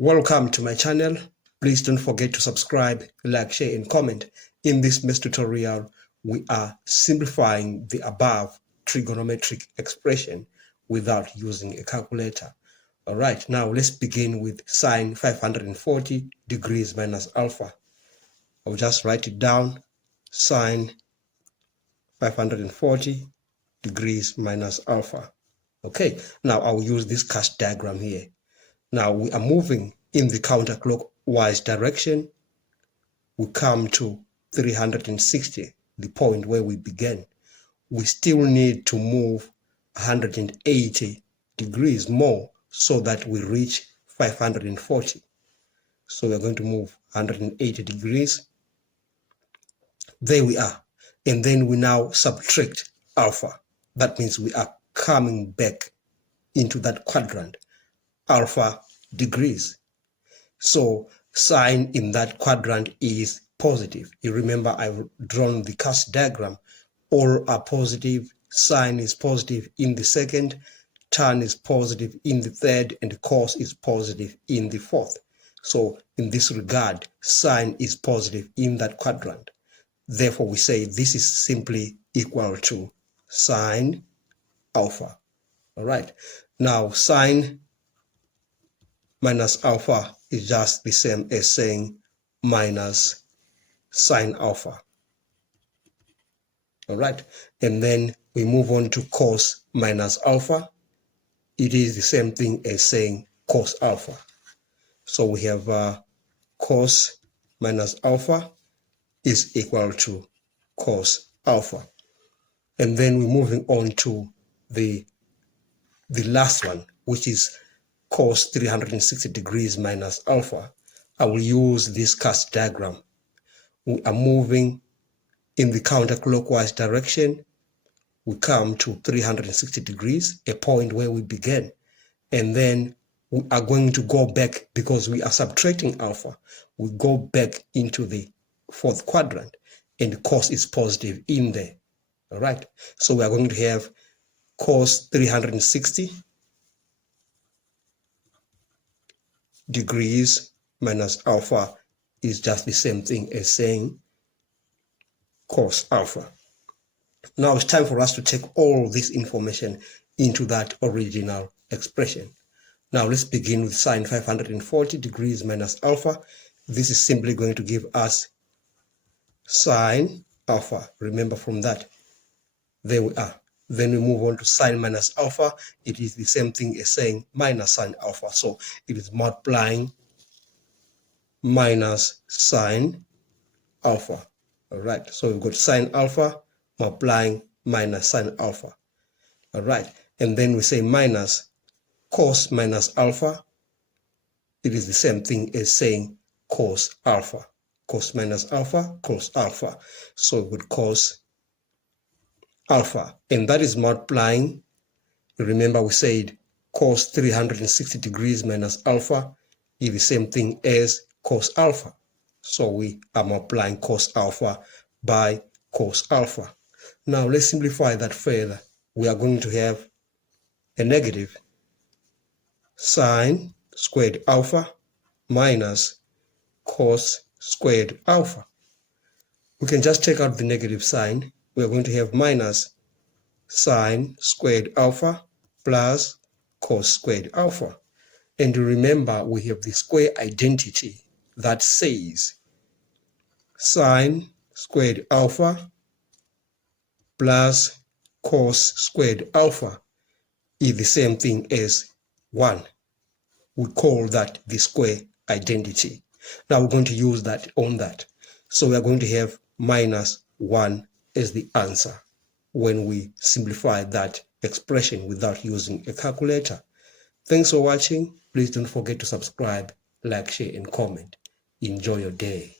Welcome to my channel. Please don't forget to subscribe, like, share, and comment. In this math tutorial, we are simplifying the above trigonometric expression without using a calculator. All right, now let's begin with sine 540 degrees minus alpha. I'll just write it down, sine 540 degrees minus alpha. Okay, now I'll use this cast diagram here. Now we are moving in the counterclockwise direction. We come to 360, the point where we began. We still need to move 180 degrees more so that we reach 540. So we're going to move 180 degrees. There we are. And then we now subtract alpha. That means we are coming back into that quadrant, alpha degrees. So sine in that quadrant is positive. You remember I've drawn the cast diagram. All are positive. Sine is positive in the second, tan is positive in the third, and cos is positive in the fourth. So in this regard, sine is positive in that quadrant. Therefore, we say this is simply equal to sine alpha. All right. Now, sine minus alpha is just the same as saying minus sine alpha. All right. And then we move on to cos minus alpha. It is the same thing as saying cos alpha. So we have cos minus alpha is equal to cos alpha. And then we're moving on to the last one, which is cos 360 degrees minus alpha. I will use this cast diagram. We are moving in the counterclockwise direction. We come to 360 degrees, a point where we began. And then we are going to go back because we are subtracting alpha. We go back into the fourth quadrant and cos is positive in there. All right. So we are going to have cos 360 degrees minus alpha is just the same thing as saying cos alpha. Now it's time for us to take all this information into that original expression. Now let's begin with sine 540 degrees minus alpha. This is simply going to give us sine alpha. Remember from that. There we are. Then we move on to sine minus alpha. It is the same thing as saying minus sine alpha. So it is multiplying minus sine alpha. All right. So we've got sine alpha multiplying minus sine alpha. All right. And then we say minus cos minus alpha. It is the same thing as saying cos alpha. Cos minus alpha, cos alpha. So we would cos alpha, and that is multiplying. Remember we said cos 360 degrees minus alpha is the same thing as cos alpha. So we are multiplying cos alpha by cos alpha. Now let's simplify that further. We are going to have a negative sine squared alpha minus cos squared alpha. We can just take out the negative sign. We are going to have minus sine squared alpha plus cos squared alpha. And remember, we have the square identity that says sine squared alpha plus cos squared alpha is the same thing as 1. We call that the square identity. Now we're going to use that on that. So we are going to have minus 1 as the answer when we simplify that expression without using a calculator. Thanks for watching. Please don't forget to subscribe, like, share, and comment. Enjoy your day.